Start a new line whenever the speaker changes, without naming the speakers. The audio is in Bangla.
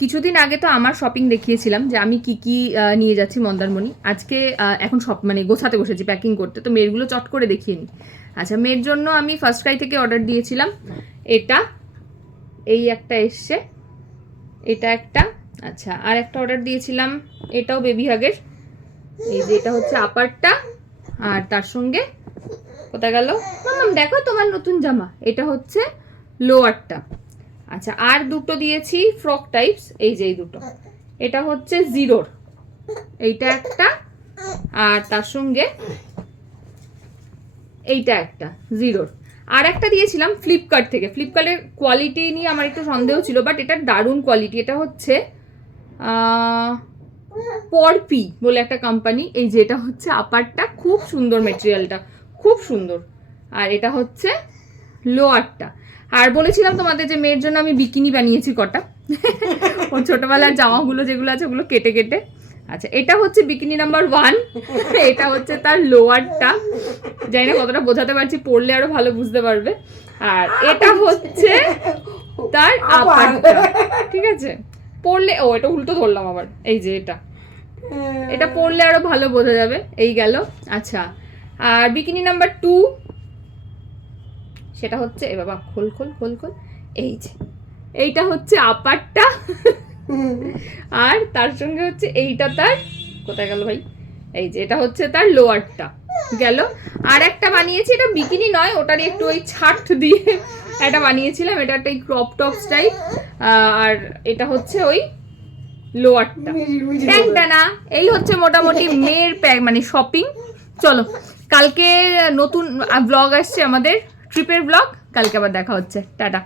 কিছুদিন আগে তো আমার শপিং দেখিয়েছিলাম যে আমি কি কি নিয়ে যাচ্ছি মন্দারমণি। আজকে এখন সব মানে গোছাতে বসেছি প্যাকিং করতে। তো মেয়েরগুলো চট করে দেখিয়ে নিই। আচ্ছা মেয়ের জন্য আমি ফার্স্ট ক্রাই থেকে অর্ডার দিয়েছিলাম। এটা, এই একটা এসছে। এটা একটা আচ্ছা আর একটা অর্ডার দিয়েছিলাম। এটাও বেবি হাগের এই যে এটা হচ্ছে আপারটা আর তার সঙ্গে কোথায় গেল? দেখো তোমার নতুন জামা। এটা হচ্ছে লোয়ারটা আচ্ছা আর দুটো দিয়েছি ফ্রক টাইপস, এই যে এই দুটো। এটা হচ্ছে জিরোর। এইটা একটা, আর তার সঙ্গে এইটা একটা, জিরোর। আর একটা দিয়েছিলাম ফ্লিপকার্ট থেকে। ফ্লিপকার্টের কোয়ালিটি নিয়ে আমার একটু সন্দেহ ছিল বাট এটা দারুণ কোয়ালিটি এটা হচ্ছে পরপি বলে একটা কোম্পানি এই যে এটা হচ্ছে আপারটা, খুব সুন্দর মেটেরিয়ালটা খুব সুন্দর। আর এটা হচ্ছে লোয়ারটা। আর বলেছিলাম তোমাদের যে মেয়ের জন্য আমি বিকিনি বানিয়েছি কটা। ওর ছোটবেলার জামাগুলো যেগুলো আছে ওগুলো কেটে কেটে। আচ্ছা এটা হচ্ছে বিকিনি নাম্বার ওয়ান। এটা হচ্ছে তার লোয়ারটা। জানি না কতটা বোঝাতে পারছি পড়লে আরও ভালো বুঝতে পারবে। আর এটা হচ্ছে তার আপারটা। ঠিক আছে? পড়লে ও এটা উল্টো ধরলাম আবার। এই যে এটা। এটা পড়লে আরও ভালো বোঝা যাবে। এই গেল। আচ্ছা আর বিকিনি নাম্বার টু সেটা হচ্ছে এ বাবা খোল খোল খোল খোল এই যে এইটা হচ্ছে আপারটা। আর তার সঙ্গে হচ্ছে এইটা তার কোথায় গেল ভাই? এই যে এটা হচ্ছে তার লোয়ারটা গেল। আর একটা বানিয়েছি এটা বিকিনি নয় ওটারই একটু ওই ছাট দিয়ে একটা বানিয়েছিলাম এটা একটা ক্রপ টপ টাইপ আর এটা হচ্ছে ওই লোয়ারটা। না এই হচ্ছে মোটামুটি মেয়ের প্যাক মানে শপিং চলো কালকে নতুন ব্লগ আসছে আমাদের। ট্রিপের ব্লগ কালকে আবার দেখা হচ্ছে। টাটা।